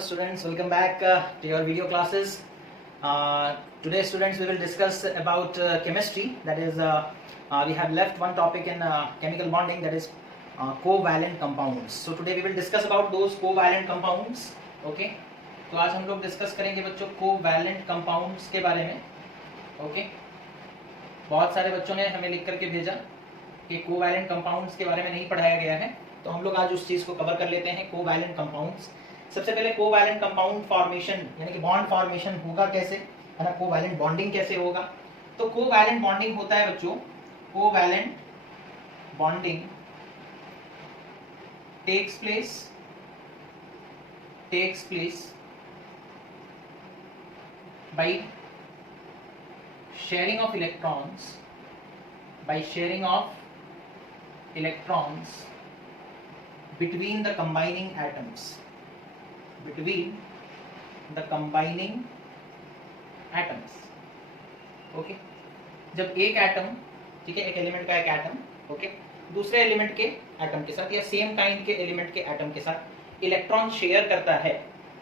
students, welcome back to your video classes. Today students we will discuss about chemistry, that is we have left one topic in chemical bonding, that is covalent compounds. So today we will discuss about those covalent compounds. Okay, तो आज हम लोग discuss करेंगे बच्चों covalent compounds के बारे में. Okay, बहुत सारे बच्चों ने हमें लिख करके भेजा कि कोवैलेंट कंपाउंड्स के बारे में नहीं पढ़ाया गया है, तो हम लोग आज उस चीज को कवर कर लेते हैं. कोवैलेंट कंपाउंड्स, सबसे पहले कोवैलेंट कंपाउंड फॉर्मेशन यानी कि बॉन्ड फॉर्मेशन होगा कैसे, है ना, कोवैलेंट बॉन्डिंग कैसे होगा. तो कोवैलेंट बॉन्डिंग होता है बच्चों, covalent bonding takes place by sharing of electrons between the combining atoms. Okay, जब एक एटम, ठीक है, एक एलिमेंट का एक एटम, ओके, दूसरे एलिमेंट के एटम के साथ या सेम काइंड के एलिमेंट के एटम के साथ इलेक्ट्रॉन शेयर करता है,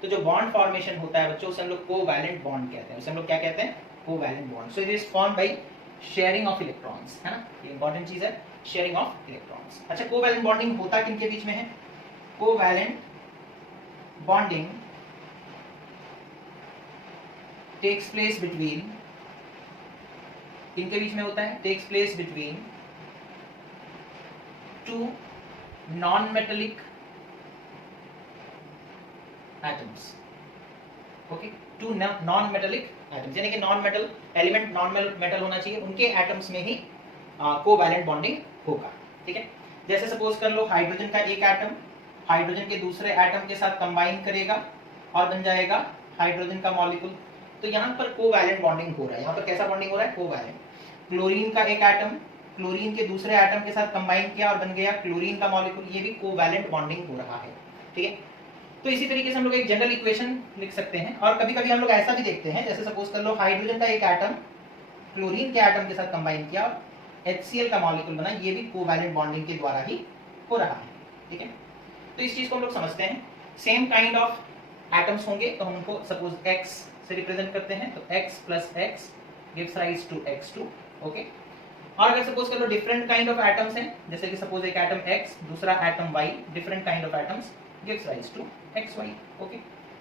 तो जो बॉन्ड फॉर्मेशन होता है बच्चों उसे हम लोग कोवैलेंट बॉन्ड कहते हैं. उसे हम लोग क्या कहते हैं? Covalent bond. So it is formed by sharing of electrons, है ना, ये इंपॉर्टेंट चीज है, शेयरिंग ऑफ इलेक्ट्रॉन्स. अच्छा, कोवैलेंट बॉन्डिंग होता किनके बीच में है? Covalent bonding takes place between, किनके बीच में होता है? Takes place between two non metallic atoms. Okay, two non metallic atoms यानी कि non metal element, non metal होना चाहिए, उनके एटम्स में ही कोवैलेंट बॉन्डिंग होगा. ठीक है, जैसे सपोज कर लो हाइड्रोजन का एक एटम हाइड्रोजन के दूसरे एटम के साथ कंबाइन करेगा और बन जाएगा हाइड्रोजन का मॉलिक्यूल. तो यहाँ पर कोवैलेंट बॉन्डिंग हो रहा है. यहाँ पर कैसा बॉन्डिंग हो रहा है? कोवैलेंट. क्लोरीन का एक एटम क्लोरीन के दूसरे एटम के साथ कंबाइन किया और बन गया क्लोरीन का मॉलिक्यूल, ये भी कोवैलेंट बॉन्डिंग हो रहा है. ठीक है, तो इसी तरीके से हम लोग एक जनरल इक्वेशन लिख सकते हैं. और कभी कभी हम लोग ऐसा भी देखते हैं, जैसे सपोज कर लो हाइड्रोजन का एक एटम क्लोरीन के एटम के साथ कंबाइन किया और HCl का मॉलिक्यूल बना, ये भी कोवैलेंट बॉन्डिंग के द्वारा ही हो रहा है. ठीक है, तो इस चीज को हम लोग समझते हैं. सेम काइंड ऑफ एटम्स होंगे तो हम उनको सपोज x से रिप्रेजेंट करते हैं, तो x plus x gives rise to x2. Okay, और अगर सपोज कर लो डिफरेंट काइंड ऑफ एटम्स हैं, जैसे कि सपोज एक एटम x दूसरा atom y, different kind of atoms gives rise to xy. Okay,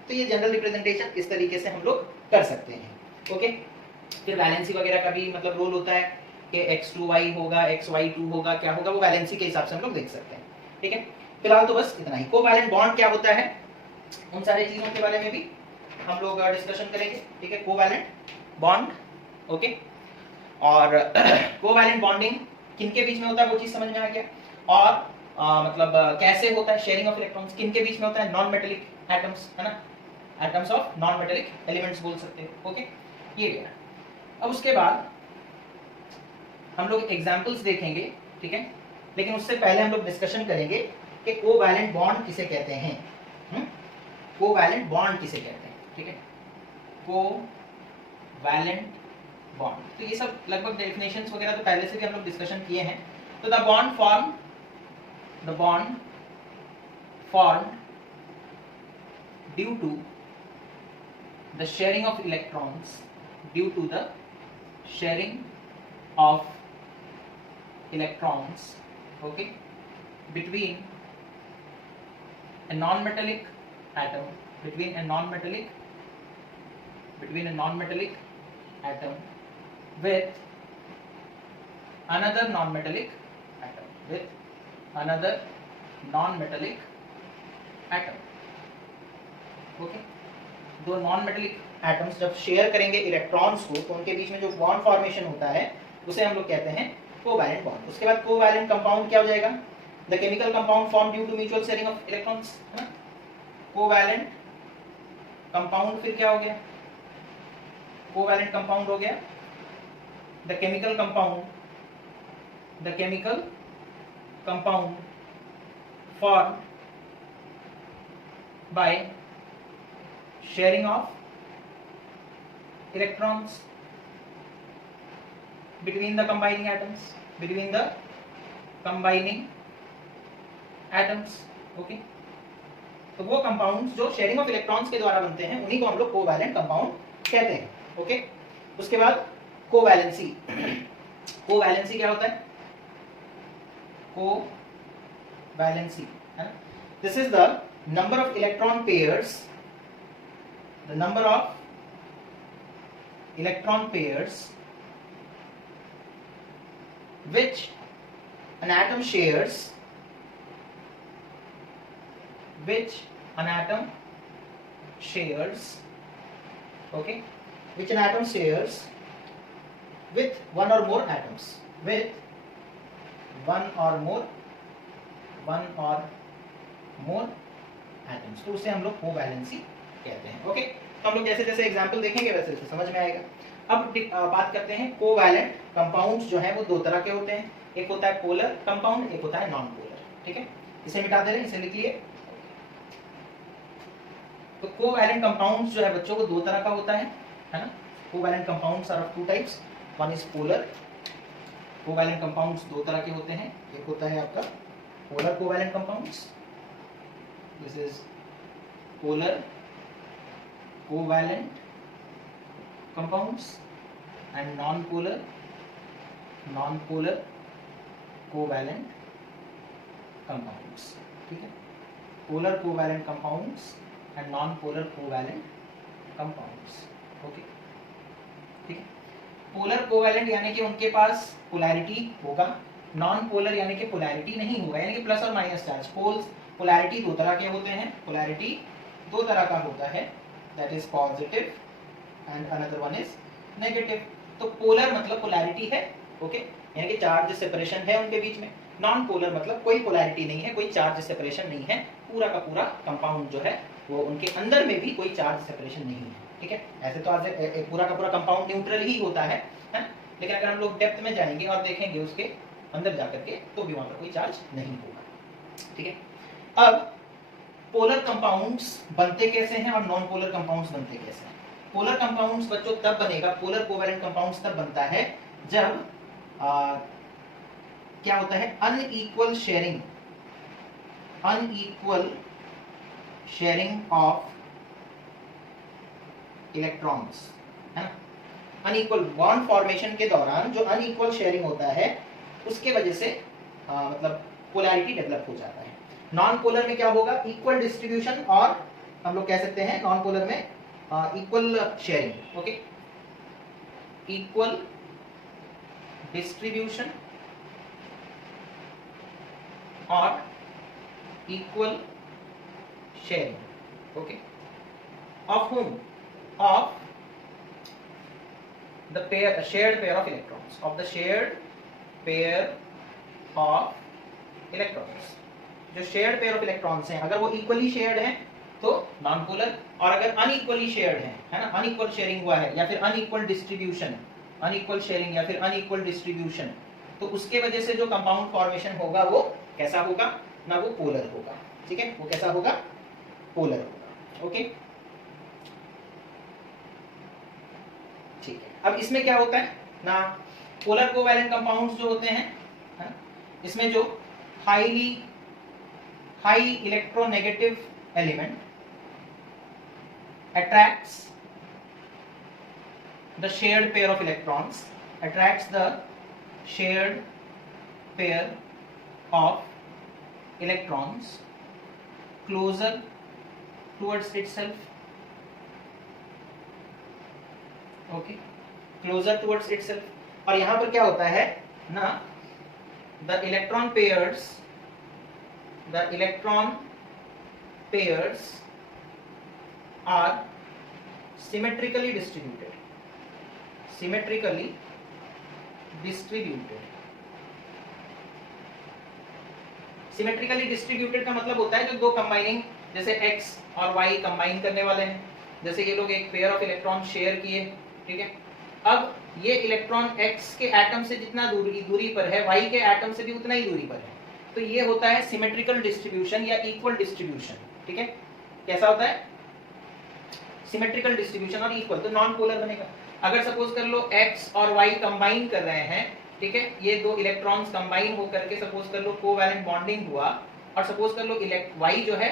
तो ये जनरल रिप्रेजेंटेशन इस तरीके से हम लोग कर सकते हैं. ओके, फिर वैलेंसी वगैरह का भी मतलब रोल होता है कि x2y होगा, xy2 होगा, क्या होगा वो वैलेंसी के हिसाब से हम लोग देख सकते हैं. ठीक है, फिलहाल तो बस इतना ही. कोवैलेंट बॉन्ड क्या होता है, उन सारी चीजों के बारे में भी हम लोग डिस्कशन करेंगे. ठीक है, कोवैलेंट बॉन्ड. ओके, और कोवैलेंट बॉन्डिंग किनके बीच में होता है वो चीज समझ में आ गया. और मतलब कैसे होता है शेयरिंग ऑफ इलेक्ट्रॉन्स, किनके बीच में होता है? नॉन मेटेलिक एटम्स, है ना, atoms of non metallic elements बोल सकते हो. ओके, ये गया. अब उसके बाद हम लोग एग्जांपल्स देखेंगे. ठीक है, लेकिन उससे पहले हम लोग डिस्कशन करेंगे कि कोवैलेंट बॉन्ड किसे कहते हैं. कोवैलेंट बॉन्ड किसे कहते हैं? ठीक है, कोवैलेंट बॉन्ड, तो ये सब लगभग डेफिनेशंस वगैरह तो पहले से भी हम लोग डिस्कशन किए हैं. तो the bond formed due to the sharing of electrons, okay, between a non-metallic atom, with another non-metallic atom. Okay, दो नॉन मेटेलिक एटम्स जब शेयर करेंगे इलेक्ट्रॉन्स को, तो उनके बीच में जो बॉन्ड फॉर्मेशन होता है उसे हम लोग कहते हैं कोवैलेंट बॉन्ड. उसके बाद कोवैलेंट कंपाउंड क्या हो जाएगा? The chemical compound form due to mutual sharing of electrons, है ना. कोवैलेंट कंपाउंड फिर क्या हो गया? कोवैलेंट कंपाउंड हो गया the chemical compound formed by sharing of electrons between the combining atoms. Okay, तो वो कंपाउंड्स जो शेयरिंग ऑफ इलेक्ट्रॉन्स के द्वारा बनते हैं उन्हीं को हम लोग कोवैलेंट कंपाउंड कहते हैं। ओके, उसके बाद कोवैलेंसी। कोवैलेंसी क्या होता है? कोवैलेंसी है ना, this is the number of electron pairs, the number of electron pairs which an atom shares, which an atom shares, okay, which an atom shares with one or more atoms, with one or more atoms, तो उसे हम लोग covalency कहते हैं। Okay, तो हम लोग जैसे जैसे एग्जांपल देखेंगे वैसे वैसे समझ में आएगा। अब बात करते हैं कोवैलेंट कंपाउंड्स जो है वो दो तरह के होते हैं, एक होता है पोलर कंपाउंड, एक होता है नॉन पोलर। ठीक है, इसे मिटा दे रहे हैं, इसे लिख लिए। तो कोवैलेंट कंपाउंड्स जो है बच्चों को दो तरह का होता है ना। Covalent compounds are of two types, one is polar. Covalent compounds दो तरह के होते हैं, एक होता है आपका polar covalent compounds, this is polar covalent compounds and non-polar covalent compounds। ठीक है, polar covalent compounds and non-polar covalent compounds। Okay, ठीक है। polar covalent यानी कि उनके पास पोलैरिटी होगा, नॉन पोलर यानी कि पोलैरिटी नहीं होगा, यानी कि प्लस और माइनस चार्ज। पोलैरिटी दो तरह के होते हैं, पोलैरिटी दो तरह का होता है, that is positive and another one is negative. तो पोलर मतलब पोलैरिटी है, ओके, यानी कि चार्ज सेपरेशन है उनके बीच में। नॉन पोलर मतलब कोई पोलैरिटी नहीं है, कोई चार्ज सेपरेशन नहीं है, पूरा का पूरा कंपाउंड जो है वो उनके अंदर में भी कोई चार्ज सेपरेशन नहीं है। ठीक है, ऐसे तो आज पूरा का पूरा कंपाउंड न्यूट्रल ही होता है, लेकिन अगर हम लोग डेप्थ में जाएंगे और देखेंगे उसके अंदर जाकर के तो भी वहां पर कोई चार्ज नहीं होगा। ठीक है, अब पोलर कंपाउंड्स बनते कैसे हैं और नॉन पोलर कंपाउंड्स बनते कैसे हैं? पोलर कंपाउंड्स बच्चों तब बनेगा, पोलर कोवैलेंट कंपाउंड्स तब बनता है जब क्या होता है, अनइक्वल शेयरिंग ऑफ इलेक्ट्रॉन्स, है ना। अनइक्वल बॉन्ड फॉर्मेशन के दौरान जो अनइक्वल शेयरिंग होता है उसके वजह से मतलब पोलैरिटी डेवलप हो जाता है। नॉन पोलर में क्या होगा, इक्वल डिस्ट्रीब्यूशन, और हम लोग कह सकते हैं नॉन पोलर में equal sharing. Okay, equal distribution और equal sharing, okay, of whom, of the shared pair of electrons, of the shared pair of electrons। जो शेयर्ड पेयर ऑफ इलेक्ट्रॉन्स हैं अगर वो इक्वली शेयर्ड हैं तो नॉन पोलर, और अगर अनइक्वली शेयर्ड है ना, अनइक्वल शेयरिंग हुआ है या फिर अनइक्वल डिस्ट्रीब्यूशन, अनइक्वल शेयरिंग या फिर अनइक्वल डिस्ट्रीब्यूशन, तो उसके वजह से जो कंपाउंड फॉर्मेशन होगा वो कैसा होगा ना, वो पोलर होगा। ठीक है, वो कैसा होगा, पोलर होगा। ओके, ठीक है। अब इसमें क्या होता है ना, पोलर कोवैलेंट कंपाउंड्स जो होते हैं, है? इसमें जो high electronegative element attracts the shared pair of electrons, attracts the shared pair of electrons closer towards itself, okay, closer towards itself। और यहां पर क्या होता है ना, the electron pairs are symmetrically distributed, symmetrically distributed का मतलब होता है जो दो कंबाइनिंग, जैसे x और y कंबाइन करने वाले हैं, जैसे ये लोग एक पेयर ऑफ इलेक्ट्रॉन शेयर किए। ठीक है, अब ये इलेक्ट्रॉन x के एटम से जितना दूरी पर है y के एटम से भी उतना ही दूरी पर है, तो ये होता है सिमेट्रिकल डिस्ट्रीब्यूशन या इक्वल डिस्ट्रीब्यूशन। ठीक है, कैसा होता है, सिमेट्रिकल डिस्ट्रीब्यूशन और इक्वल, तो नॉन पोलर बनेगा। अगर सपोज कर लो x और y कंबाइन कर रहे हैं, ठीक है, ये दो इलेक्ट्रॉन्स कंबाइन होकर के सपोज कर लो कोवैलेंट बॉन्डिंग हुआ, और सपोज कर लो y जो है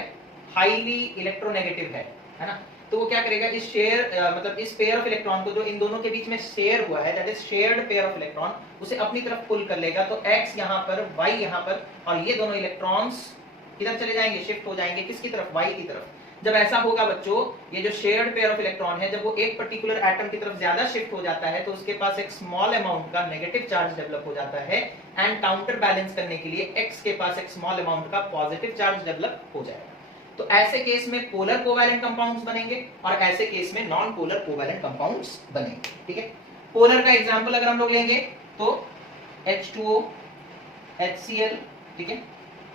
हाईली इलेक्ट्रोनेगेटिव है ना, तो वो क्या करेगा, इस शेयर मतलब इस पेयर ऑफ इलेक्ट्रॉन को जो इन दोनों के बीच में शेयर हुआ है, that is shared pair of electron, उसे अपनी तरफ पुल कर लेगा। तो x यहाँ पर, y यहाँ पर, और ये दोनों इलेक्ट्रॉन्स किधर चले जाएंगे, शिफ्ट हो जाएंगे, किसकी तरफ, y की तरफ। जब ऐसा होगा बच्चों, ये जो शेयर्ड पेयर ऑफ इलेक्ट्रॉन है, जब वो एक पर्टिकुलर एटम की तरफ ज्यादा शिफ्ट हो जाता है तो उसके पास एक स्मॉल अमाउंट का नेगेटिव चार्ज डेवलप हो जाता है, एंड काउंटर बैलेंस करने के लिए x के पास एक स्मॉल अमाउंट का पॉजिटिव चार्ज डेवलप हो जाएगा। तो ऐसे केस में पोलर कोवैलेंट कंपाउंड्स बनेंगे और ऐसे केस में नॉन पोलर कोवैलेंट कंपाउंड्स बनेंगे, ठीक है। पोलर का एग्जांपल अगर हम लोग लेंगे तो H2O, HCl, ठीक है,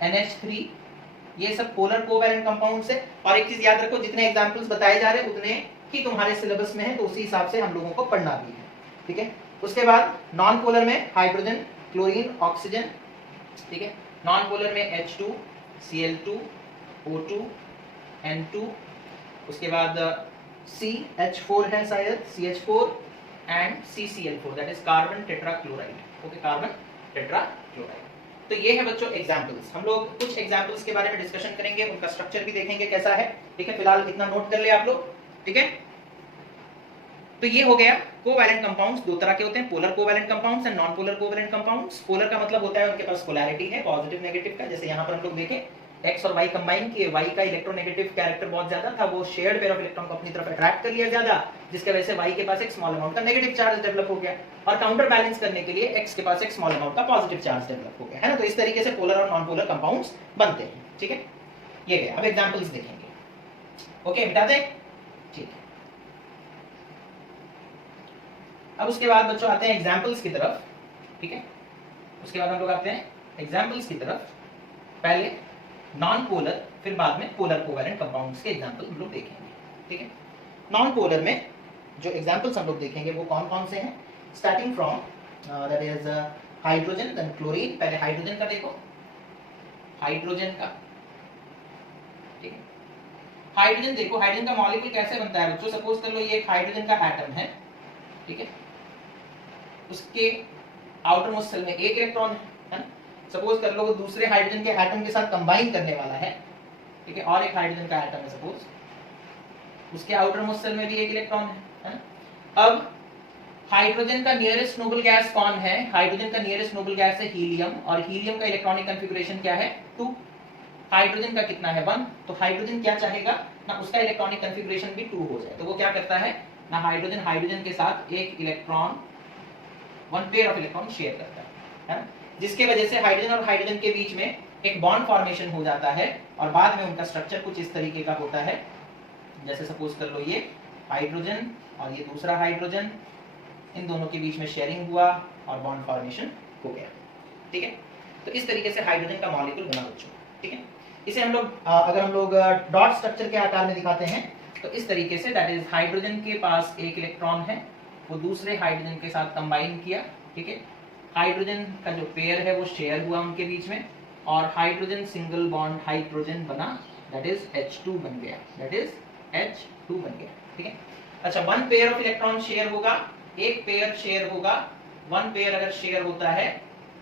NH3, ये सब पोलर कोवैलेंट कंपाउंड्स है। और एक चीज याद रखो, जितने एग्जांपल्स बताए जा रहे हैं उतने ही तुम्हारे सिलेबस में है, तो उसी हिसाब से हम लोगों को पढ़ना भी है, ठीक है। उसके बाद नॉन पोलर में हाइड्रोजन, क्लोरीन, ऑक्सीजन, ठीक है। नॉन पोलर में H2, Cl2, O2, N2, उसके बाद CH4 है शायद, CH4 and CCl4, that is carbon tetrachloride, okay, carbon tetrachloride. तो ये है बच्चों एग्जांपल्स। हम लोग कुछ एग्जांपल्स के बारे में डिस्कशन करेंगे, उनका स्ट्रक्चर भी देखेंगे कैसा है, ठीक है। फिलहाल इतना नोट कर ले आप लोग, ठीक है। तो ये हो गया कोवैलेंट कंपाउंड्स। दो तरह के होते हैं, polar covalent compounds and non polar covalent compounds. Polar का मतलब होता है उनके पास पोलैरिटी है, पॉजिटिव नेगेटिव का। जैसे यहाँ पर हम लोग देखें x और y कंबाइन किए, y का इलेक्ट्रोनेगेटिव कैरेक्टर बहुत ज्यादा था, वो शेयर्ड पेयर ऑफ इलेक्ट्रॉन को अपनी तरफ अट्रैक्ट कर लिया ज्यादा, जिसके वजह से y के पास एक स्मॉल अमाउंट का नेगेटिव चार्ज डेवलप हो गया, और काउंटर बैलेंस करने के लिए x के पास एक स्मॉल अमाउंट का पॉजिटिव चार्ज डेवलप हो गया, है ना। तो इस तरीके से पोलर और नॉन पोलर कंपाउंड्स बनते हैं, ठीक है। ये गया, अब एग्जांपल्स देखेंगे, ओके, मिटा दे, ठीक है। अब उसके बाद बच्चों आते हैं एग्जांपल्स की तरफ, ठीक है। उसके बाद हम लोग आते हैं एग्जांपल्स की तरफ। पहले नॉन पोलर, फिर बाद में पोलर कोवैलेंट कंपाउंड्स के एग्जांपल हम लोग देखेंगे, ठीक है। नॉन पोलर में जो एग्जांपल्स हम लोग देखेंगे वो कौन कौन से हैं, starting from that is hydrogen, then chlorine. पहले हाइड्रोजन का देखो, हाइड्रोजन का, ठीक है। हाइड्रोजन देखो, हाइड्रोजन का मॉलिक्यूल कैसे बनता है बच्चों। सपोज कर लो ये एक हाइड्रोजन का एटम है, ठीक है, उसके आउटर मोस्ट सेल में एक इलेक्ट्रॉन है ना। सपोज कर लो वो दूसरे हाइड्रोजन के एटम के साथ कंबाइन करने वाला है, ठीक है, और एक हाइड्रोजन का एटम है सपोज, उसके आउटर मोस्ट सेल में भी एक इलेक्ट्रॉन है ना। अब हाइड्रोजन का नियरेस्ट नोबल गैस कौन है, हाइड्रोजन का नियरेस्ट नोबल गैस है हीलियम, और हीलियम का इलेक्ट्रॉनिक कॉन्फ़िगरेशन क्या है, 2। हाइड्रोजन का कितना है, 1। तो हाइड्रोजन क्या चाहेगा ना, उसका इलेक्ट्रॉनिक कॉन्फ़िगरेशन भी 2 हो जाए। तो वो क्या करता है ना, हाइड्रोजन हाइड्रोजन के साथ एक electron, 1 pair of electron share करता है ना, जिसके वजह से हाइड्रोजन और हाइड्रोजन के बीच में एक बॉन्ड फॉर्मेशन हो जाता है, और बाद में उनका स्ट्रक्चर कुछ इस तरीके का होता है। जैसे सपोज कर लो ये हाइड्रोजन और ये दूसरा हाइड्रोजन, इन दोनों के बीच में शेयरिंग हुआ और बॉन्ड फॉर्मेशन हो गया, ठीक है। तो इस तरीके से हाइड्रोजन का मॉलिक्यूल बना बच्चों, ठीक है। इसे हम लोग अगर हम लोग डॉट स्ट्रक्चर के आकार में दिखाते हैं तो इस तरीके से, दैट इज हाइड्रोजन के पास एक इलेक्ट्रॉन है, वो दूसरे हाइड्रोजन के साथ कंबाइन किया, ठीक है। हाइड्रोजन का जो पेयर है वो शेयर हुआ उनके बीच में, और हाइड्रोजन सिंगल बॉन्ड हाइड्रोजन बना, दैट इज H2 बन गया, दैट इज H2 बन गया, ठीक है। अच्छा, 1 पेयर ऑफ इलेक्ट्रॉन शेयर होगा, एक पेयर शेयर होगा। 1 पेयर अगर शेयर होता है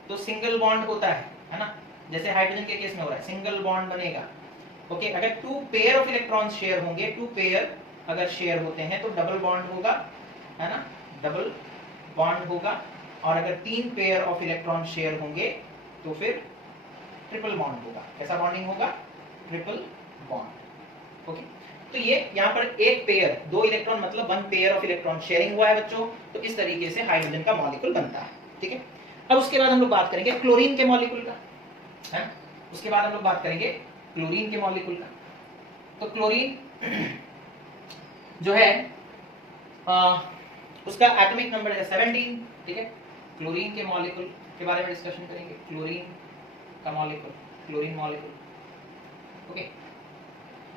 तो सिंगल बॉन्ड होता है ना, जैसे हाइड्रोजन के केस में हो रहा है, सिंगल बॉन्ड बनेगा, ओके। अगर 2 पेयर ऑफ इलेक्ट्रॉन शेयर होंगे, 2 पेयर अगर शेयर होते हैं तो डबल बॉन्ड होगा, है ना, डबल बॉन्ड होगा। और अगर 3 पेयर ऑफ इलेक्ट्रॉन शेयर होंगे तो फिर ट्रिपल बॉन्ड होगा। कैसा बॉन्डिंग होगा, ट्रिपल बॉन्ड, ओके। तो ये यहाँ पर एक पेयर, 2 इलेक्ट्रॉन मतलब 1 पेयर ऑफ इलेक्ट्रॉन शेयरिंग हुआ है बच्चों। तो इस तरीके से हाइड्रोजन का मॉलिक्यूल बनता है, ठीक है। अब उसके बाद हम लोग बात करेंगे क्लोरीन के मॉलिक्यूल का, है। उसके बाद हम लोग बात करेंगे क्लोरीन के मॉलिक्यूल का। तो क्लोरीन जो है उसका एटॉमिक नंबर है 17, ठीक है। क्लोरीन के मॉलिक्यूल के बारे में डिस्कशन करेंगे, क्लोरीन का मॉलिक्यूल, क्लोरीन मॉलिक्यूल, ओके।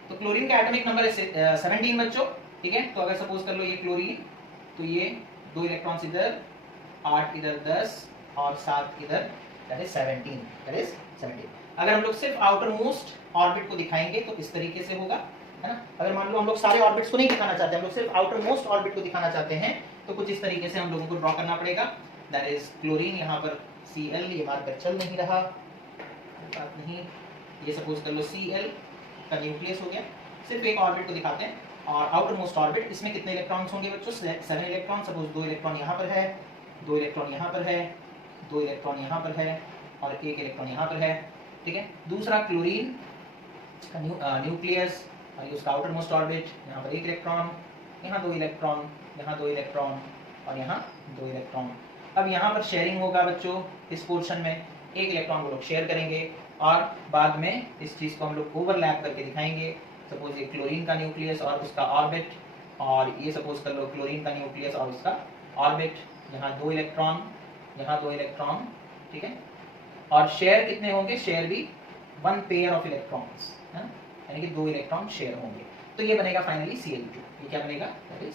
तो क्लोरीन का एटॉमिक नंबर है 17 बच्चों, ठीक है। तो अगर सपोज कर लो ये क्लोरीन, तो ये 2 इलेक्ट्रॉन्स इधर, 8 इधर, 10 और 7 इधर, दैट इज 17, दैट इज 17। अगर हम लोग सिर्फ आउटर मोस्ट ऑर्बिट को दिखाएंगे तो इस तरीके से होगा, है ना। अगर मान लो हम लोग सारे ऑर्बिट्स को नहीं दिखाना चाहते, हम लोग सिर्फ आउटर मोस्ट ऑर्बिट को दिखाना चाहते हैं, तो कुछ इस तरीके से हम लोगों को ड्रॉ करना पड़ेगा। दैट इज क्लोरीन, यहाँ पर Cl, ये मार्कर चल नहीं रहा, बात नहीं, ये सपोज कर लो Cl, का न्यूक्लियस हो गया, सिर्फ एक ऑर्बिट को दिखाते हैं। और आउटर मोस्ट ऑर्बिट, इसमें कितने इलेक्ट्रॉन्स होंगे बच्चों? 7 इलेक्ट्रॉन। सपोज 2 इलेक्ट्रॉन यहाँ पर है, 2 इलेक्ट्रॉन यहाँ पर है, 2 इलेक्ट्रॉन यहाँ पर है और 1 इलेक्ट्रॉन यहाँ पर है, ठीक है। दूसरा क्लोरीन का न्यूक्लियस और उसका आउटर मोस्ट ऑर्बिट, यहाँ पर 1 इलेक्ट्रॉन, यहाँ 2 इलेक्ट्रॉन, यहाँ 2 इलेक्ट्रॉन और यहाँ 2 इलेक्ट्रॉन। अब यहाँ पर शेयरिंग होगा बच्चों, इस पोर्शन में 1 इलेक्ट्रॉन को लोग शेयर करेंगे और बाद में इस चीज़ को हम लोग ओवरलैप करके दिखाएंगे। सपोज ये क्लोरीन का न्यूक्लियस और उसका ऑर्बिट, और ये सपोज कर लो क्लोरीन का न्यूक्लियस और उसका ऑर्बिट, यहाँ 2 इलेक्ट्रॉन, यहाँ 2 इलेक्ट्रॉन, ठीक है। और शेयर कितने होंगे? शेयर भी 1 पेयर ऑफ इलेक्ट्रॉन्स, है, यानी कि 2 इलेक्ट्रॉन शेयर होंगे। तो ये बनेगा फाइनली Cl2। ये क्या बनेगा? That is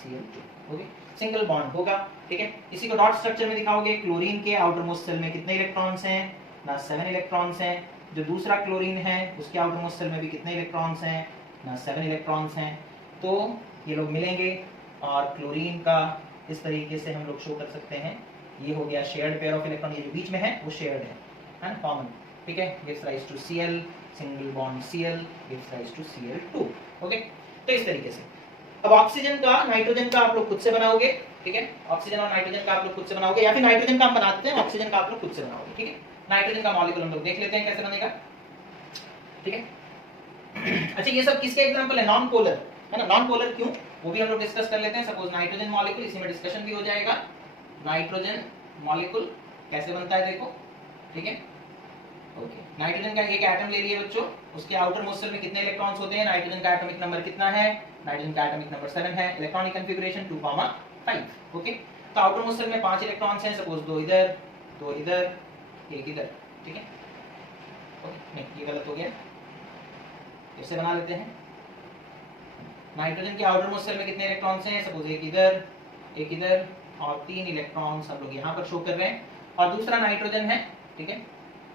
Cl2। Okay, single bond होगा, ठीक है। इसी को डॉट स्ट्रक्चर में दिखाओगे। क्लोरीन के आउटर मोस्ट सेल में कितने इलेक्ट्रॉन्स हैं? ना 7 इलेक्ट्रॉन्स हैं। जो दूसरा क्लोरीन है उसके आउटर मोस्ट सेल में भी कितने इलेक्ट्रॉन्स हैं? ना 7 इलेक्ट्रॉन्स हैं। तो ये लोग मिलेंगे और क्लोरीन का इस तरीके से हम लोग शो कर सकते हैं। ये हो गया शेयर्ड पेयर ऑफ इलेक्ट्रॉन, ये जो बीच में है वो शेयर्ड है ना, कॉमन, ठीक है। Gives rise to Cl, single bond Cl gives rise to Cl2। Okay, तो इस तरीके से। अब ऑक्सीजन का नाइट्रोजन का आप लोग खुद से बनाओगे, ठीक है। ऑक्सीजन और नाइट्रोजन का आप लोग खुद से बनाओगे, या फिर नाइट्रोजन का हम बनाते हैं, ऑक्सीजन का आप लोग खुद से बनाओगे, ठीक है। नाइट्रोजन का मॉलिक्यूल हम लोग देख लेते हैं कैसे बनेगा, ठीक है। अच्छा, ये सब किसके एग्जांपल है? नॉन पोलर, है ना। नॉन पोलर क्यों, वो भी हम लोग डिस्कस कर लेते हैं। सपोज नाइट्रोजन मॉलिक्यूल, इसी में डिस्कशन भी हो जाएगा। नाइट्रोजन मॉलिक्यूल कैसे बनता है देखो, ठीक है। ओके, नाइट्रोजन का एक एटम ले लिए बच्चों, उसके आउटर मोस्ट शेल में कितने इलेक्ट्रॉन्स होते हैं? नाइट्रोजन का एटॉमिक नंबर कितना है? नाइट्रोजन का एटॉमिक नंबर 7 है। Electronic configuration 2,5। ओके, तो आउटर मोस्ट शेल में 5 इलेक्ट्रॉन्स हैं। सपोज 2 इधर, 2 इधर, 1 इधर, ठीक है। ओके, नहीं ये गलत हो गया, फिर से बना लेते हैं। नाइट्रोजन के आउटर मोस्ट शेल में कितने इलेक्ट्रॉन्स हैं? सपोज 1 इधर, 1 इधर और 3 इलेक्ट्रॉन्स हम लोग यहाँ पर शो कर रहे हैं। और दूसरा नाइट्रोजन है, ठीक है,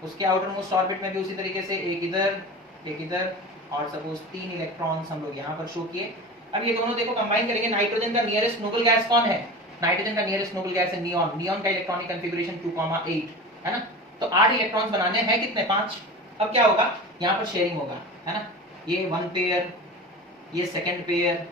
उसके आउटर मोस्ट ऑर्बिट में भी उसी तरीके से 1 इधर, 1 इधर और सपोज 3 इलेक्ट्रॉन्स हम लोग यहाँ पर शो किए। अब ये दोनों देखो कंबाइन करेंगे। नाइट्रोजन का नियरेस्ट नोबल गैस कौन है? नाइट्रोजन का नियरेस्ट नोबल गैस है नियॉन। नियॉन का इलेक्ट्रॉनिक कॉन्फ़िगरेशन 2,8 है ना। तो 8 इलेक्ट्रॉन्स बनाने हैं कितने? 5। अब क्या होगा? यहाँ पर शेयरिंग होगा, है ना। ये 1 पेयर, ये सेकंड पेयर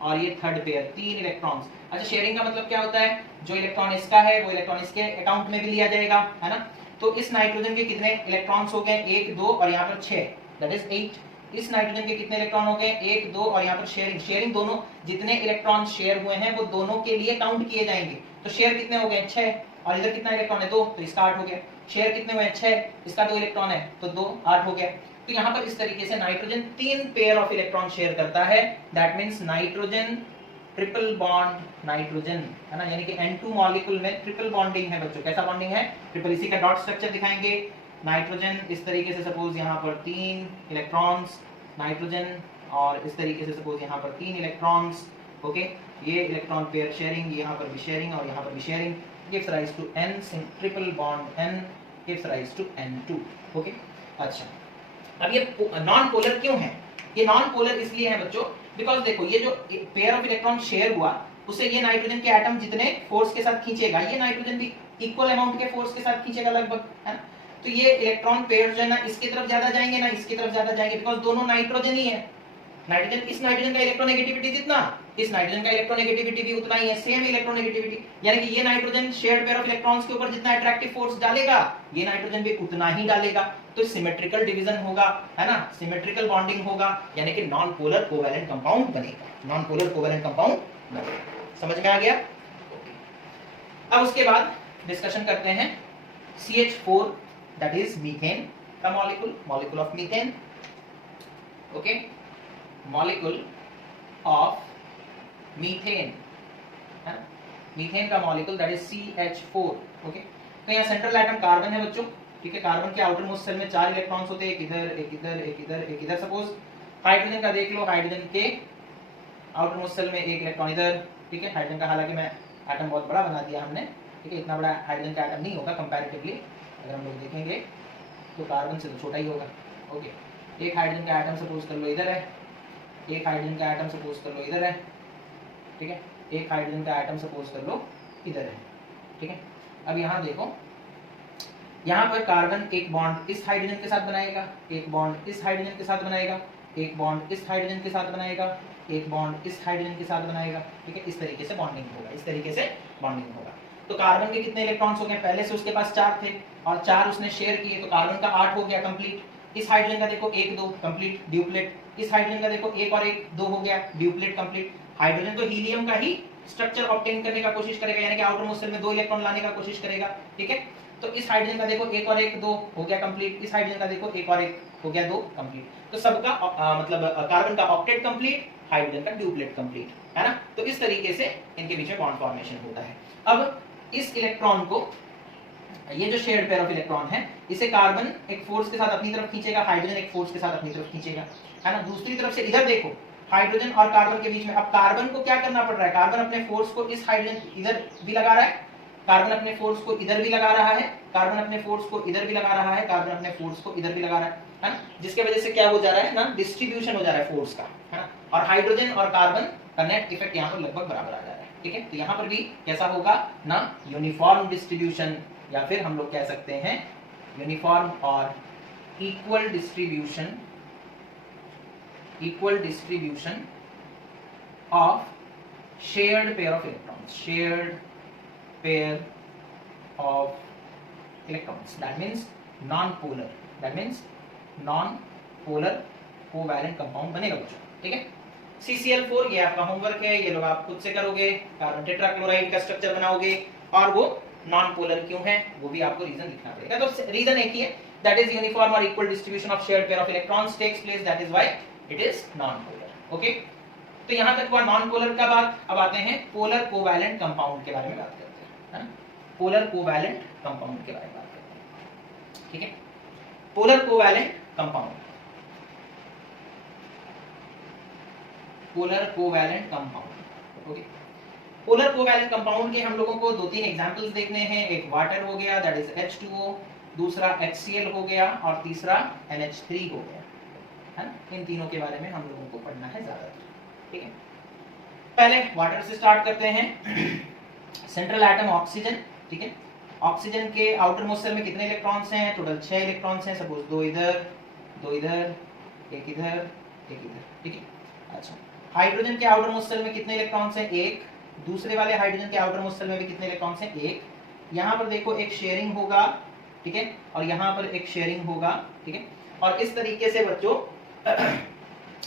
और ये थर्ड पेयर, 3 इलेक्ट्रॉन्स। अच्छा, शेयरिंग का मतलब क्या होता है? जो इलेक्ट्रॉन इसका है वो इलेक्ट्रॉन इसके अकाउंट में भी लिया जाएगा, है ना। तो इस नाइट्रोजन के कितने इलेक्ट्रॉन्स हो गए? 1, 2 और यहाँ पर 6, दैट इज 8। इस नाइट्रोजन के कितने इलेक्ट्रॉन हो गए? 1, 2 और यहाँ पर शेयरिंग। शेयरिंग दोनों जितने इलेक्ट्रॉन शेयर हुए हैं वो दोनों के लिए काउंट किए जाएंगे। तो शेयर कितने हो गए? 6। और इधर कितना इलेक्ट्रॉन है? 2, तो इसका 8 हो गया। शेयर कितने हुए? 6, इसका 2 इलेक्ट्रॉन है तो 2, 8 हो गया। तो यहाँ पर इस तरीके से nitrogen 3 pair of electron share करता है। That means nitrogen triple bond nitrogen, है ना, यानी कि N2 मॉलिक्यूल में ट्रिपल बॉन्डिंग है बच्चों। कैसा बॉन्डिंग है? ट्रिपल। इसी का डॉट स्ट्रक्चर दिखाएंगे। नाइट्रोजन इस तरीके से, सपोज यहाँ पर 3 इलेक्ट्रॉन्स नाइट्रोजन, और इस तरीके से सपोज यहाँ पर 3 इलेक्ट्रॉन्स। ओके, ये इलेक्ट्रॉन पेयर शेयरिंग, यहाँ पर भी शेयरिंग और यहाँ पर भी sharing, gives rise to N triple bond N gives rise to N2। Okay, अच्छा, अब ये नॉन पोलर क्यों है? ये नॉन पोलर इसलिए है बच्चों बिकॉज देखो ये जो पेयर ऑफ इलेक्ट्रॉन शेयर हुआ उससे ये नाइट्रोजन के एटम जितने फोर्स के साथ खींचेगा ये नाइट्रोजन भी इक्वल अमाउंट के फोर्स के साथ खींचेगा लगभग, है ना। तो ये इलेक्ट्रॉन पेयर जो है ना इसकी तरफ ज्यादा जाएंगे ना इसकी तरफ ज्यादा जाएंगे बिकॉज दोनों नाइट्रोजन ही है। नाइट्रोजन, इस नाइट्रोजन का इलेक्ट्रोनेगेटिविटी जितना, इस नाइट्रोजन का इलेक्ट्रोनेगेटिविटी भी उतना ही है, सेम इलेक्ट्रोनेगेटिविटी। यानी कि ये nitrogen shared pair of electrons के ऊपर जितना अट्रैक्टिव फोर्स डालेगा ये नाइट्रोजन भी उतना ही डालेगा। तो सिमेट्रिकल डिवीजन होगा, है ना, सिमेट्रिकल बॉन्डिंग होगा, यानी कि नॉन पोलर कोवैलेंट कंपाउंड बनेगा। नॉन पोलर कोवैलेंट कंपाउंड बनेगा। समझ में आ गया? अब उसके बाद डिस्कशन करते हैं CH4 दैट इज मीथेन का molecule, molecule of methane. Okay, molecule of methane, है ना, मीथेन का molecule that is CH4। Okay, तो यहाँ सेंट्रल एटम कार्बन है बच्चों, ठीक है। कार्बन के आउटर मोस्ट शेल में 4 इलेक्ट्रॉन्स होते हैं, एक इधर, एक इधर, एक इधर, एक इधर। सपोज हाइड्रोजन का देख लो, हाइड्रोजन के आउटर मोस्ट शेल में 1 इलेक्ट्रॉन इधर, ठीक है। हाइड्रोजन का हालांकि मैं एटम बहुत बड़ा बना दिया हमने, ठीक है, इतना बड़ा हाइड्रोजन का एटम नहीं होगा कंपैरेटिवली, अगर हम लोग देखेंगे तो कार्बन से तो छोटा ही होगा। ओके, एक हाइड्रोजन का एटम सपोज कर लो इधर है, एक हाइड्रोजन का एटम सपोज कर लो इधर है, ठीक है, एक हाइड्रोजन का एटम सपोज कर लो इधर है, ठीक है। अब यहाँ देखो यहाँ पर कार्बन एक बॉन्ड इस हाइड्रोजन के साथ बनाएगा, एक बॉन्ड इस हाइड्रोजन के साथ बनाएगा, एक बॉन्ड इस हाइड्रोजन के साथ बनाएगा, एक बॉन्ड इस हाइड्रोजन के साथ बनाएगा, ठीक है। इस तरीके से बॉन्डिंग होगा, इस तरीके से बॉन्डिंग होगा। तो कार्बन के कितने इलेक्ट्रॉन्स हो गए, पहले से उसके पास 4 थे और 4 उसने शेयर किए, तो कार्बन का 8 हो गया कंप्लीट। इस हाइड्रोजन का देखो 1 2 कंप्लीट ड्यूप्लेट, इस हाइड्रोजन का देखो 1 और 1 2 हो गया ड्यूप्लेट कंप्लीट। हाइड्रोजन तो हीलियम का ही स्ट्रक्चर ऑब्टेन करने का कोशिश करेगा, यानी कि आउटर मोस्ट शेल में 2 इलेक्ट्रॉन लाने का कोशिश करेगा, ठीक है। तो इस हाइड्रोजन का देखो 1 और 1 2 हो गया कंप्लीट, इस हाइड्रोजन का देखो 1 और 1 हो गया 2 कंप्लीट। तो सबका मतलब कार्बन का ऑक्टेट कंप्लीट, हाइड्रोजन का ड्यूप्लेट कंप्लीट, है ना। तो इस तरीके से इनके बीच में बॉन्ड फॉर्मेशन होता है। अब इस इलेक्ट्रॉन को, ये जो शेयर्ड पेयर ऑफ इलेक्ट्रॉन है, इसे कार्बन एक फोर्स के साथ अपनी तरफ खींचेगा, हाइड्रोजन एक फोर्स के साथ अपनी तरफ खींचेगा, है ना। दूसरी तरफ से इधर देखो हाइड्रोजन और कार्बन के बीच में, अब कार्बन को क्या करना पड़ रहा है, कार्बन अपने फोर्स को इस हाइड्रोजन इधर भी लगा रहा है, कार्बन अपने फोर्स को इधर भी लगा रहा है, कार्बन अपने फोर्स को इधर भी लगा रहा है, कार्बन अपने फोर्स को इधर भी लगा रहा है ना। जिसके वजह से क्या हो जा रहा है ना, डिस्ट्रीब्यूशन हो जा रहा है फोर्स का, है ना। और हाइड्रोजन और कार्बन का नेट इफेक्ट यहाँ पर लगभग बराबर आ जा रहा है, ठीक है। तो यहाँ पर भी कैसा होगा ना, यूनिफॉर्म डिस्ट्रीब्यूशन, या फिर हम लोग कह सकते हैं यूनिफॉर्म और equal distribution of shared pair of electrons, shared pair of electrons, that means non-polar, that means non-polar covalent compound बनेगा बच्चों, ठीक है। CCl4 ये आपका होमवर्क है, ये लोग आप खुद से करोगे, कार्बन टेट्राक्लोराइड का स्ट्रक्चर बनाओगे, और वो नॉन पोलर क्यों है वो भी आपको रीजन लिखना पड़ेगा। तो रीजन एक ही है, दैट इज यूनिफॉर्म और equal distribution of shared pair of electrons takes place, that is why it is non polar, okay. तो यहां तक हुआ नॉन पोलर का बात। अब आते हैं पोलर कोवैलेंट कंपाउंड के बारे में बात करते हैं, पोलर कोवैलेंट कंपाउंड के बारे में बात करते हैं, ठीक है। Polar covalent compound, polar covalent compound, okay. Polar covalent compound के हम लोगों को 2-3 एग्जांपल्स देखने हैं। एक वाटर हो गया, दैट इज H2O, दूसरा HCl हो गया, और तीसरा NH3 हो गया, है ना। इन तीनों के बारे में हम लोगों को पढ़ना है ज्यादातर, ठीक है। पहले वाटर से स्टार्ट करते हैं। सेंट्रल एटम ऑक्सीजन, ठीक है। ऑक्सीजन के आउटर मोस्ट शेल में कितने इलेक्ट्रॉन्स हैं, टोटल 6 इलेक्ट्रॉन्स हैं। सपोज 2 इधर, 2 इधर, 1 इधर, 1 इधर, ठीक है। अच्छा, हाइड्रोजन के आउटर मोस्ट शेल में कितने इलेक्ट्रॉन्स हैं, 1। दूसरे वाले हाइड्रोजन के आउटर मोस्ट शेल में भी कितने इलेक्ट्रॉन्स हैं, 1। यहाँ पर देखो एक शेयरिंग होगा, ठीक है, और यहाँ पर एक शेयरिंग होगा, ठीक है। और इस तरीके से बच्चों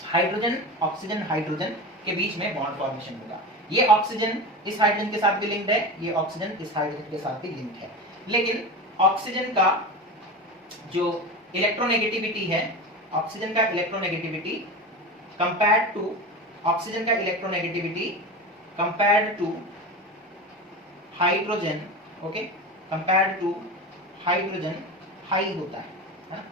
हाइड्रोजन ऑक्सीजन हाइड्रोजन के बीच में बॉन्ड फॉर्मेशन होगा। ये ऑक्सीजन इस हाइड्रोजन के साथ भी लिंक्ड है, ये ऑक्सीजन इस हाइड्रोजन के साथ भी लिंक्ड है। लेकिन ऑक्सीजन का जो इलेक्ट्रोनेगेटिविटी है, ऑक्सीजन का इलेक्ट्रोनेगेटिविटी कंपेयर्ड टू ऑक्सीजन का electronegativity compared to hydrogen, okay, compared to hydrogen high होता है ना,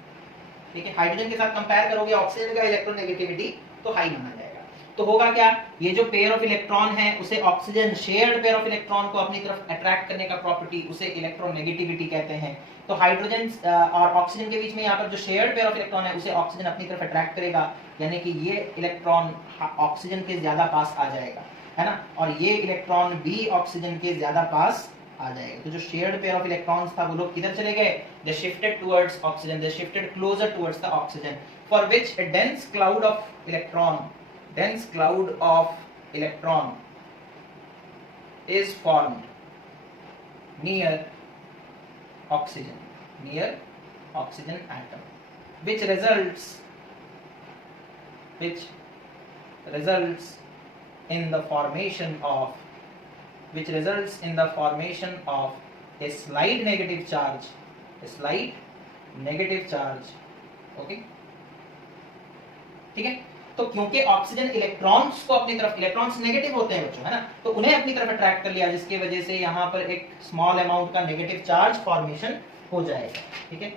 ठीक है। हाइड्रोजन के साथ कंपेयर करोगे ऑक्सीजन का इलेक्ट्रोनेगेटिविटी तो हाई माना जाएगा। तो होगा क्या, ये जो पेयर ऑफ इलेक्ट्रॉन है उसे oxygen shared pair of electron को अपनी तरफ अट्रैक्ट करने का प्रॉपर्टी, उसे इलेक्ट्रोनेगेटिविटी कहते हैं। तो हाइड्रोजन और ऑक्सीजन के बीच में यहाँ पर जो शेयर्ड पेयर ऑफ इलेक्ट्रॉन है उसे ऑक्सीजन अपनी तरफ अट्रैक्ट करेगा, यानी कि ये इलेक्ट्रॉन ऑक्सीजन के ज्यादा पास आ जाएगा, है ना, और ये इलेक्ट्रॉन भी ऑक्सीजन के ज्यादा पास आ जाएगा। तो जो शेयर्ड पेयर ऑफ इलेक्ट्रॉन्स था वो लोग किधर चले गए, they shifted towards oxygen, they shifted closure towards the oxygen, for which a dense cloud of electron is formed near oxygen atom, which results in the formation of a slight negative charge, okay, ठीक है। तो क्योंकि oxygen electrons को अपनी तरफ, electrons negative होते हैं बच्चों, है ना, तो उन्हें अपनी तरफ अट्रैक्ट कर लिया, जिसकी वजह से यहाँ पर एक स्मॉल अमाउंट का नेगेटिव चार्ज फॉर्मेशन हो जाएगा, ठीक है।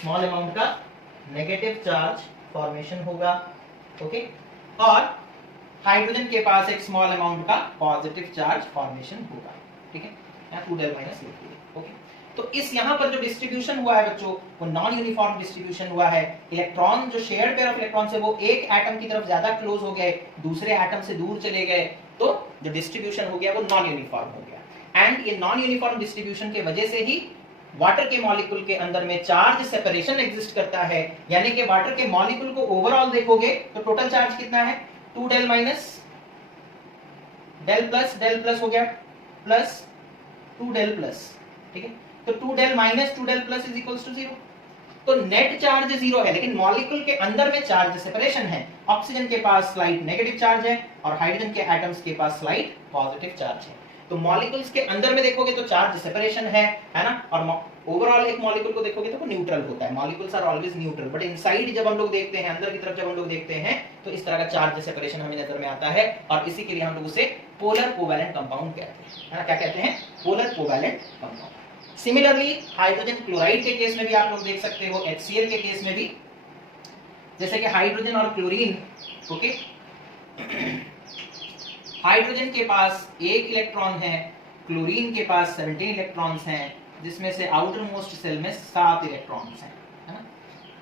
स्मॉल अमाउंट का नेगेटिव चार्ज फॉर्मेशन होगा, ओके, और हाइड्रोजन के पास एक स्मॉल अमाउंट का पॉजिटिव चार्ज फॉर्मेशन होगा, ठीक है। यहाँ 2 del माइनस लिख दिए, ओके। तो इस यहाँ पर जो डिस्ट्रीब्यूशन हुआ है बच्चों वो नॉन यूनिफॉर्म डिस्ट्रीब्यूशन हुआ है। इलेक्ट्रॉन जो शेयर्ड पेयर ऑफ इलेक्ट्रॉन से वो एक एटम की तरफ ज्यादा क्लोज हो गए, दूसरे एटम से दूर चले गए, तो जो डिस्ट्रीब्यूशन हो गया वो नॉन यूनिफॉर्म हो गया। एंड ये नॉन यूनिफॉर्म डिस्ट्रीब्यूशन के वजह से ही वाटर के मॉलिक्यूल के अंदर में चार्ज सेपरेशन एग्जिस्ट करता है, यानी कि वाटर के मॉलिक्यूल को ओवरऑल देखोगे तो टोटल चार्ज कितना है, 2 डेल माइनस डेल प्लस हो गया प्लस 2 डेल प्लस, ठीक है। तो 2 del minus 2 del plus is equals to 0। तो नेट चार्ज 0 है, लेकिन मॉलिक्यूल के अंदर में चार्ज सेपरेशन है। ऑक्सीजन के पास स्लाइट नेगेटिव चार्ज है और हाइड्रोजन के एटम्स के पास स्लाइट पॉजिटिव चार्ज है। तो मॉलिक्यूल्स के अंदर में देखोगे तो चार्ज सेपरेशन है ना, और ओवरऑल एक मॉलिक्यूल को देखोगे तो वो न्यूट्रल होता है। Molecules are always neutral, but inside जब हम लोग देखते हैं, अंदर की तरफ जब हम लोग देखते हैं तो इस तरह का चार्ज सेपरेशन हमें नजर में आता है, और इसी के लिए हम लोग उसे पोलर कोवैलेंट कंपाउंड कहते हैं, है ना। क्या कहते हैं, polar covalent compound. Similarly hydrogen chloride के केस में भी आप लोग देख सकते हो, HCl के केस में भी, जैसे कि हाइड्रोजन और क्लोरीन, ओके। हाइड्रोजन के पास 1 इलेक्ट्रॉन है, क्लोरीन के पास 17 इलेक्ट्रॉन्स हैं, जिसमें से आउटर मोस्ट सेल में 7 इलेक्ट्रॉन्स हैं, है ना।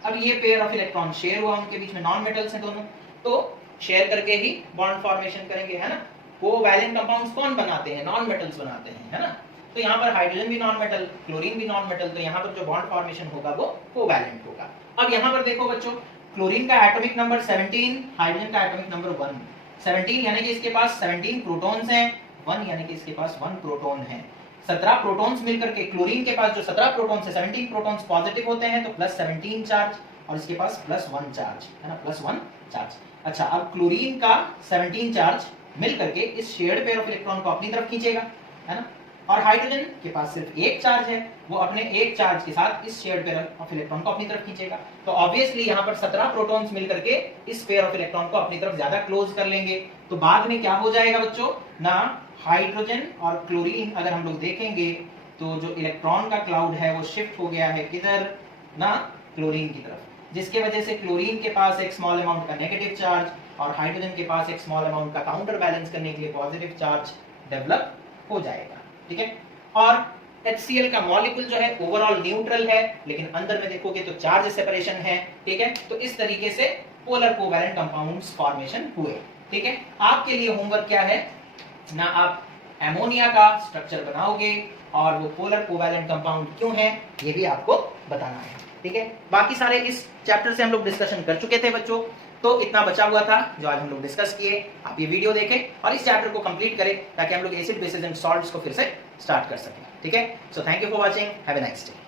अब ये पेयर ऑफ इलेक्ट्रॉन शेयर हुआ, उनके बीच में नॉन मेटल्स हैं दोनों, तो शेयर करके ही बॉन्ड फॉर्मेशन करेंगे, है ना। कोवैलेंट कंपाउंड्स कौन बनाते हैं, नॉन मेटल्स बनाते हैं, है ना। तो यहाँ पर हाइड्रोजन भी नॉन मेटल, क्लोरीन भी नॉन मेटल, तो यहाँ पर जो बॉन्ड फॉर्मेशन होगा वो कोवैलेंट होगा। अब यहाँ पर देखो बच्चों, क्लोरीन का एटॉमिक नंबर 17, हाइड्रोजन का एटॉमिक नंबर 1। 17 यानी कि इसके पास 17 प्रोटॉन्स हैं, 1 यानी कि इसके पास 1 प्रोटॉन है। 17 प्रोटॉन्स मिलकर के, क्लोरीन के पास जो 17 प्रोटॉन्स है, 17 प्रोटॉन्स पॉजिटिव होते हैं, तो प्लस 17 चार्ज, और इसके पास प्लस 1 चार्ज, है ना, प्लस 1 चार्ज। अच्छा, अब क्लोरीन का 17 चार्ज मिल करके इस शेयर्ड पेयर ऑफ इलेक्ट्रॉन को अपनी तरफ खींचेगा, है ना। और हाइड्रोजन के पास सिर्फ 1 चार्ज है, वो अपने 1 चार्ज के साथ इस शेयर्ड पेयर ऑफ इलेक्ट्रॉन को अपनी तरफ खींचेगा। तो ऑब्वियसली यहाँ पर 17 प्रोटॉन्स मिलकर के इस पेयर ऑफ इलेक्ट्रॉन को अपनी तरफ ज्यादा क्लोज कर लेंगे। तो बाद में क्या हो जाएगा बच्चों ना, हाइड्रोजन और क्लोरीन अगर हम लोग देखेंगे तो जो इलेक्ट्रॉन का क्लाउड है वो शिफ्ट हो गया है किधर ना, क्लोरीन की तरफ, जिसके वजह से क्लोरीन के पास एक स्मॉल अमाउंट का नेगेटिव चार्ज और हाइड्रोजन के पास एक स्मॉल अमाउंट का काउंटर बैलेंस करने के लिए पॉजिटिव चार्ज डेवलप हो जाएगा, ठीक है। और HCl का मॉलिक्यूल जो है ओवरऑल न्यूट्रल है, लेकिन अंदर में देखोगे तो चार्ज सेपरेशन है, ठीक है। तो इस तरीके से पोलर कोवैलेंट कंपाउंड्स फॉर्मेशन हुए, ठीक है। आपके लिए होमवर्क क्या है ना, आप एमोनिया का स्ट्रक्चर बनाओगे और वो पोलर कोवैलेंट कंपाउंड क्यों है ये भी आपको बताना है, ठीक है। बाकी सारे इस चैप्टर से हम लोग डिस्कशन कर चुके थे बच्चों, तो इतना बचा हुआ था जो आज हम लोग डिस्कस किए। आप ये वीडियो देखें और इस चैप्टर को कंप्लीट करें ताकि हम लोग एसिड बेसिस एंड सॉल्ट्स को फिर से स्टार्ट कर सकें, ठीक है। So thank you for watching, have a nice day.